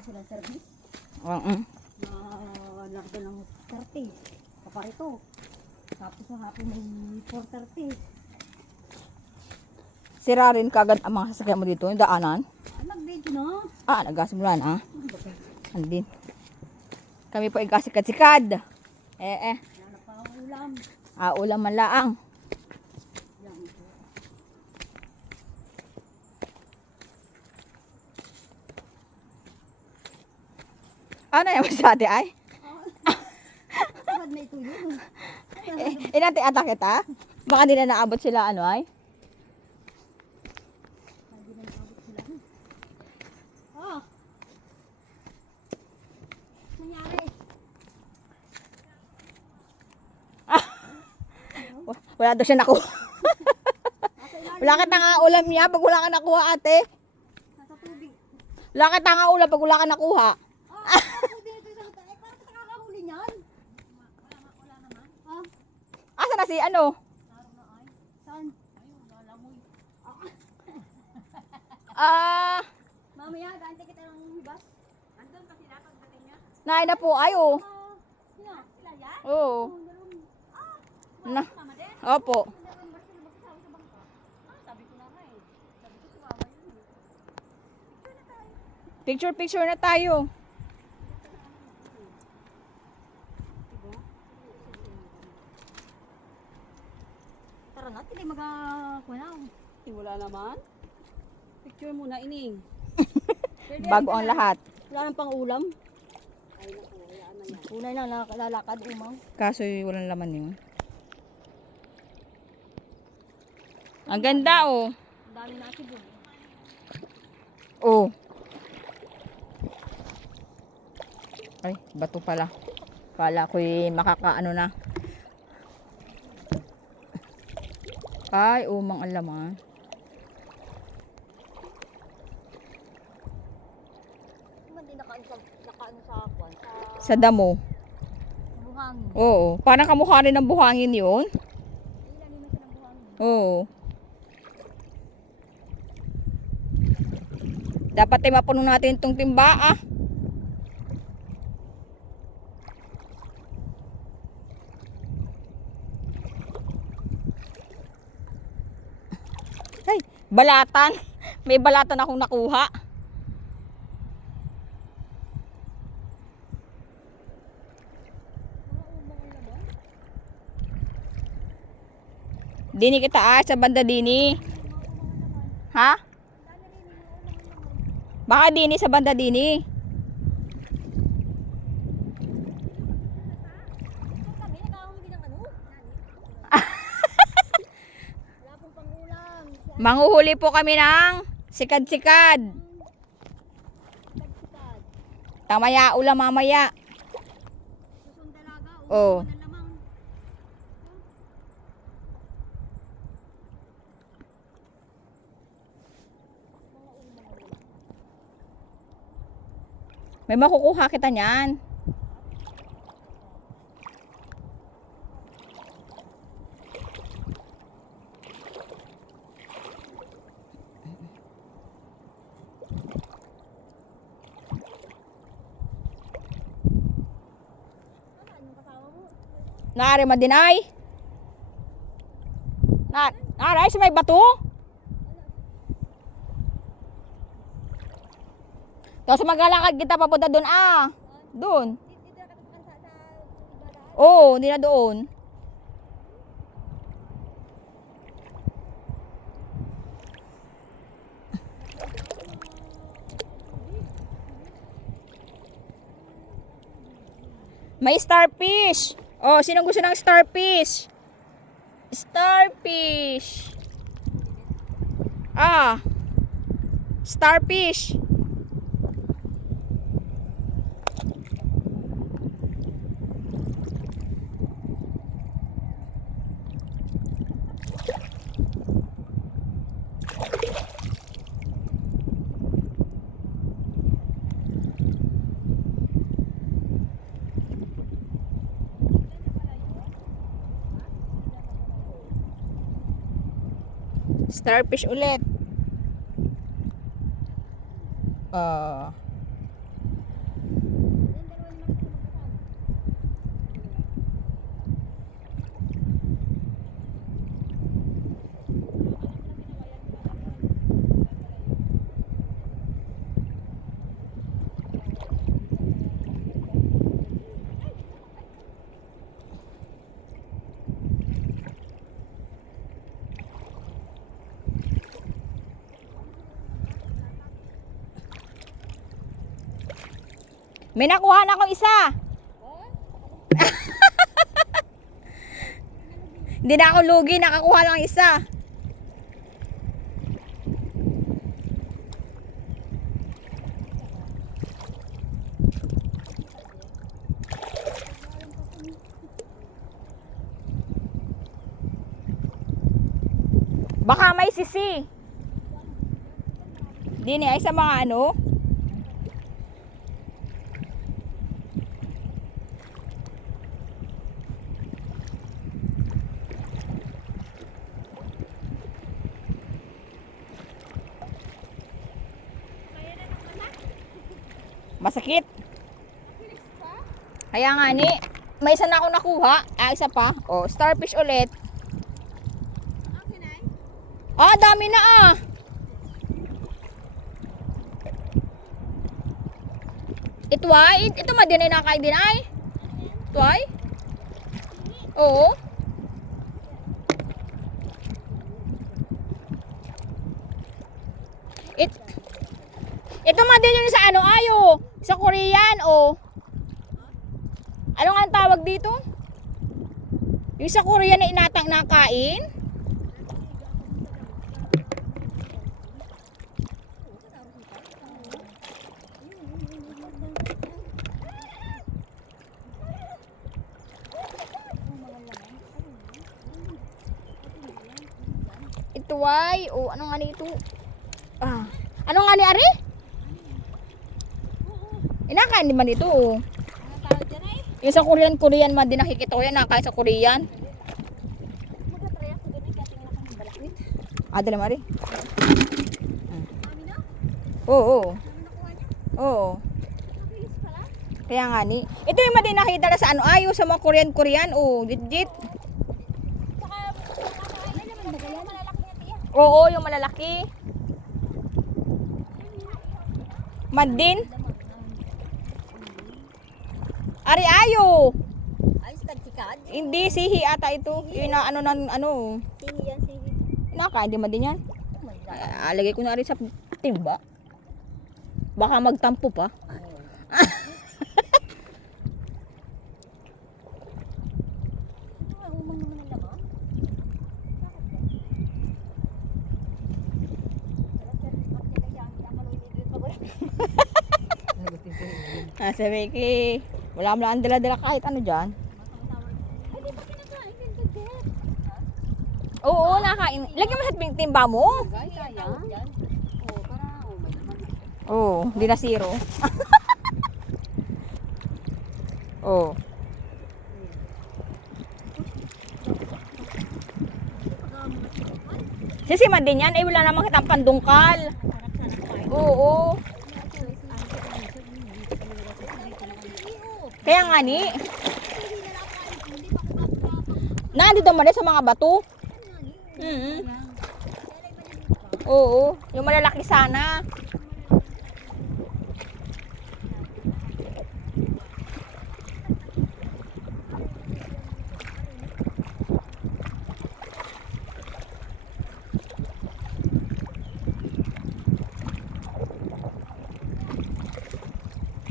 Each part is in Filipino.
meron silang service Oo. na larga ng 30. Kaparito. Tapos sa hapon may 430. Sira rin kagad ang mga sasakyan mo dito, yung daanan. Ah, nag-video na. Ah, nagasimulan ah. Ano? Andin. Kami po ay kasikad-sikad. Eh eh. Wala na pa ulam. Ah, ulam man laang. Ano sa ate ay? Kapag na. Eh, inati ata kita? Baka di na naabot sila ano ay? Wa- Wala daw siya nakuha. Wala ka nga ulam niya pag wala ka nakuha ate. Wala ka nga ulam pag wala ka nakuha. Ah! Ako din ito isang Eh, parang sa kakahuli niyan. Wala, wala, wala naman. Ah? Asa na si ano? Na. Saan? Ah, Mamaya, gante kita ng bus. Andun sila pagdating niya. naay na po ayo. Ah, sila? Sila yan? Oo. Ah! Na. Din. Opo. Meron ba sila magkasama sa bangka? Ah, sabi ko na nga eh. Sabi ko yun eh. Na. Picture picture na tayo. Tara na, tili magakunaw. Eh, wala naman. Picture muna, ining. Bago ang lahat. Wala nang pang ulam. Ay, naku, wala na yan. Unay lang lalakad, umaw. Kaso walang laman yun. Ang ganda oh. Ang dami na si Bun. Oh. Ay, bato pala. Kala ko'y makakaano na. Ay, umang ang laman. Nakaano sa, damo. buhangin. Oo. Parang kamukha rin ng buhangin yun. Oo. Dapat ay mapuno natin itong timba ah. Balatan. May balatan akong nakuha. Dini kita ah, sa banda dini. Ha? Baka dini sa banda dini. Kami, nakahuli ng ano? Wala pong pangulam. Si Manguhuli po kami ng sikad-sikad. Tamaya ulam mamaya. Lamang. May makukuha kita niyan. Naari madinay. Na, naari sa may bato. Tapos maglalakad kita papunta doon ah. Doon. Oo, hindi na doon. May starfish. Oh, sino gusto ng starfish? Starfish. Ah. Starfish. Starfish ulit. Ah. May nakuha na akong isa. Hindi na ako lugi, nakakuha lang isa. Baka may sisi. Dini ay sa mga ano? Kaya nga ni, may isa na ako nakuha. Ah, isa pa. Oh, starfish ulit. Ah, dami na ah. Ito ay, ito madinay na kay din ay. Ito ay. Oo. It, ito man din yung sa ano ayo, sa Korean o. Ano nga ang tawag dito? Yung sa Korean na inatang nakain? Ito ay, o ano nga nito? Ah, ano nga ni Ari? Inakain di man ito. oh. Ano tawag dyan ay? Yung sa Korean, Korean man din nakikita ko yan, nakakain sa Korean. Balakit. Ah, Mari. Na? Oo, oo. Oo. Kaya nga ni. Ito yung man din nakita na sa ano, ayo sa mga Korean, Korean. Oh, legit. Oo, yung malalaki. Mad din. Ari ayo. Ay, sikad-sikad. Hindi sihi ata ito. Yung na ano nan ano. Sihi yan, sihi. Nakain di man din yan. Oh. Ah, lagay ko na rin sa timba. Baka magtampo pa. Ah, sabi ki, wala mo lang dala-dala kahit ano dyan. Di? Oo, nakain. Lagyan mo sa timba mo. Oo, oh. Oo, hindi na zero. Oo. Sisiman din yan. Eh, wala namang kitang pandungkal. Kain. Oo. Kaya nga ni. Nandito mo rin sa mga bato. Mm Oo. Yung malalaki sana.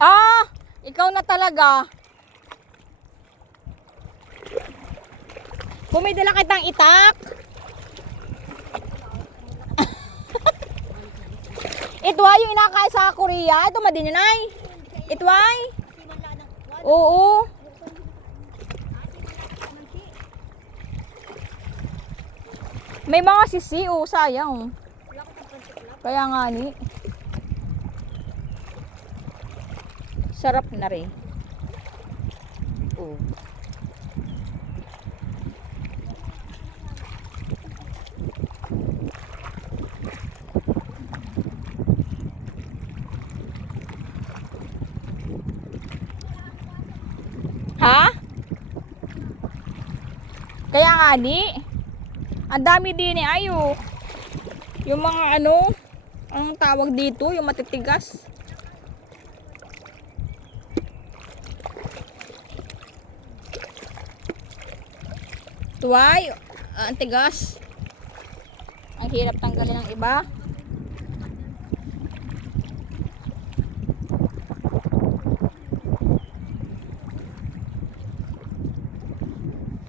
Ah! Ikaw na talaga. Bumidala kitang itak. Ito ay yung inakain sa Korea. Ito madinanay. Ito ay. Oo. May mga sisi. Oh, sayang. Kaya nga ni. Sarap na rin. Oh. Ha? Kaya nga ni. Ang dami din eh ayo. Yung mga ano, anong tawag dito, yung matitigas. Tuway, uh, ang. Ang hirap tanggalin ng iba.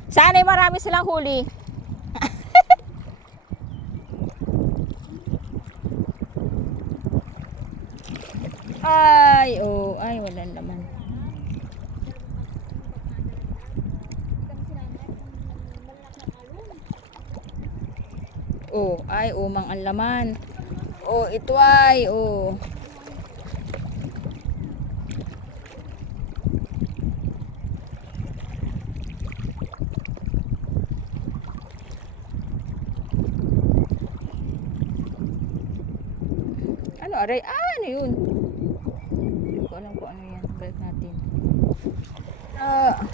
Sana ay marami silang huli. ay, oh, ay, walang laman. Oh, ay, umang ang laman. Oh, ito ay, oh. Ano, aray? Ah, ano yun? Hindi ko alam kung ano yan. Balik natin. Ah. Hmm.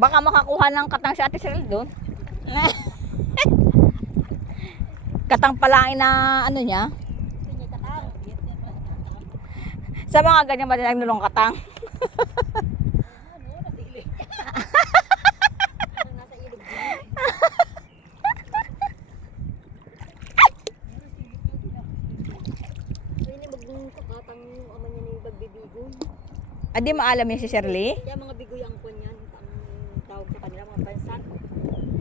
Baka makakuha ng katang si Ate Cheryl doon. katang palain na ano niya. Sa mga ganyan ba nilong katang? Adi maalam niya si Shirley? Kaya mga bigoy ang kon yan, ang tawag sa kanila, mga bansan.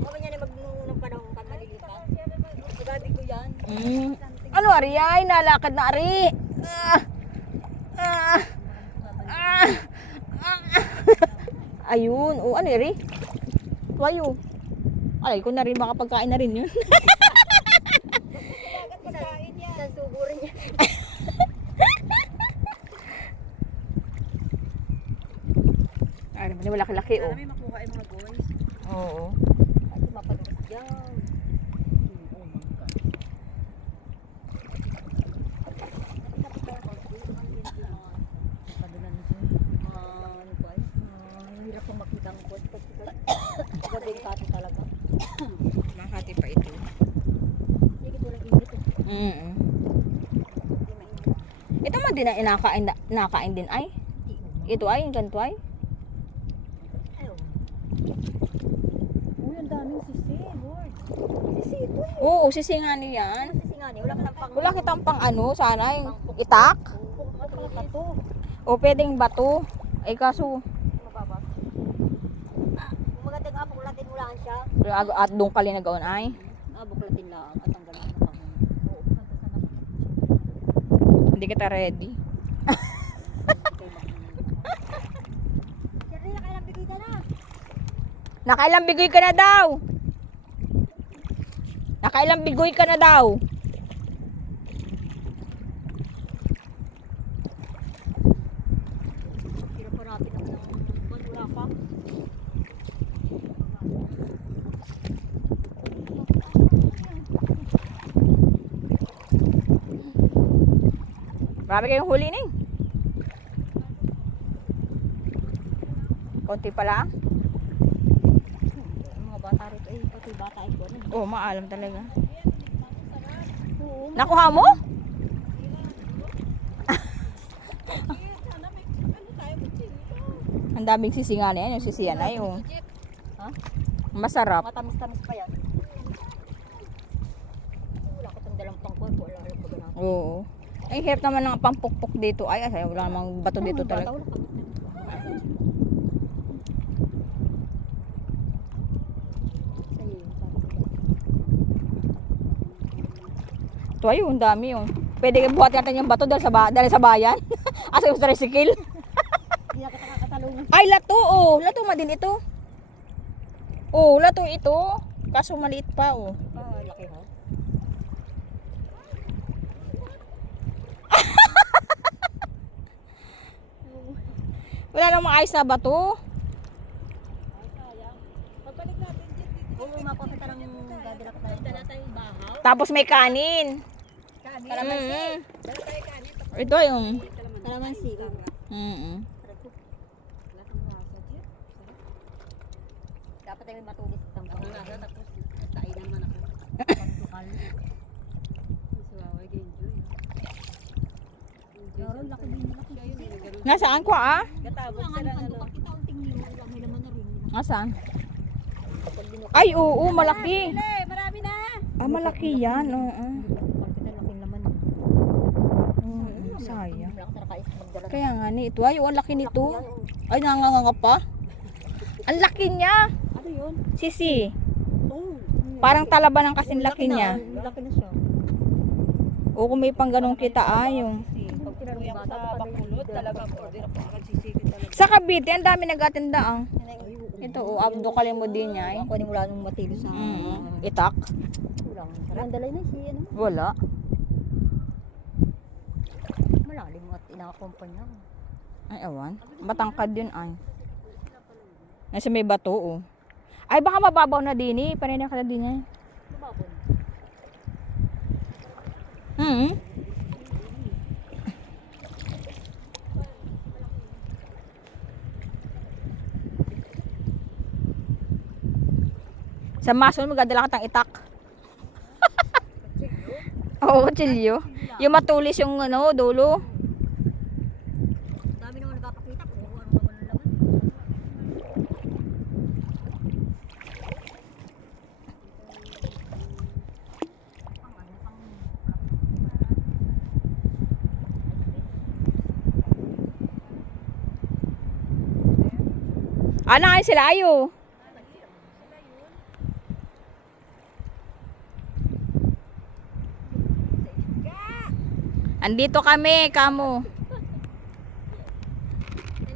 Ama niya ni magnunong panahon kan malilipat. Diba bigoy yan? Mm. Ano nalakad na ari. Ah. Ah. Ah. Ah. Ayun, o ano ri? Tuwayo. Ay, ko na rin makapagkain na rin yun. Pagkain yan. Isang subo rin yan. Ay, naman wala laki oh. may makuha yung mga boys. Oo. Ay, mapalabas dyan. Oh my God. ano ba eh? Ah, hirap kong makita ang kwan. Gadelikado talaga. Makati pa ito. Sige, walang init eh. Mm. Hindi mainit. Ito man din na inakain, nakain din ay. Ito ay, yung ganito ay. Uy, ang daming sisi, Lord. Sisi ito eh. Oo, sisingan niyan. Ano sisi nga ni? Wala ka ng pang... Wala kitang pang ano, sana yung itak. Tato. O pwedeng bato. Ay kaso, Mababa. Magandang apo, kulatin mo lang siya. at doon kali nagaon ay buklatin lang at ang ganun na pang... Oo, nagkasana Hindi kita ready. Nakailang bigoy ka na daw. Nakailang bigoy ka na daw. Hirap pa natin ang buwan, wala pa. Marami kayong huli ning. Konti pa lang. Ang mga bata rito, eh, pati bata ay buwan. Oo, maalam talaga. Nakuha mo? Ang daming sisingan yan, yung sisiyan ay yung Ha? masarap. Matamis-tamis pa yan. Wala ka itong dalang pangkor, wala ganun. Oo. Ay, hirap naman ng pampukpok dito. Ay, ay, wala namang bato dito talaga. yun. Ito ay, ang dami yung. Pwede buhat natin yung bato dahil sa, ba- dahil sa bayan. Asa yung tricycle. Ay, lato, oh. Lato ma din ito. Oh, lato ito. Kaso maliit pa, oh. Ah, laki ha. Wala nang maayos na bato. Oo, mapapunta ng gadala ka tayo. Dala tayong bahaw. Tapos may kanin. Kalamansi. Mm. Ito yung. Kalamansi. Mm. Dapat ay may matulis sa tampang. Ano na, tapos tain naman ako. Pagdukal. Si Wawa, enjoy. Meron, laki yun, Nasaan ko ah? Gatabot ano. Laman na rin. Nasaan? Ay, oo, malaki. Eh, marami na. Ah, malaki yan. Oo. Laking laman. Mm, sayang. Kaya nga ni, ito ay, ang laki nito. Ay, nanganganga pa. Ang laki niya. Ano yun? Sisi. Oh. Parang talaba ng kasing laki niya. Laki na siya. O kung may pang ganun kita ay, yung. Pag tinanong yung talagang order ako agad sisigit talaga. Sa Cavite, ang dami nagatinda ang. Ito, o, abdo mo din niya. Ako ni mula nung matilo sa Mm, itak. Parang dalay na siya. Ano? Wala. Malalim at inakakumpanya. Ay, awan. Matangkad yun ay. Nasa may bato, oh. Ay, baka mababaw na din eh. Panina ka na din eh. Lumabon. Hmm. Sa mason, magdadala ka tang itak. Oo, kutsilyo. Yung matulis yung ano, dulo. Dami naman nagpapakita kung ano naman ang laman. Ano nga sila ayo? Andito kami, kamo.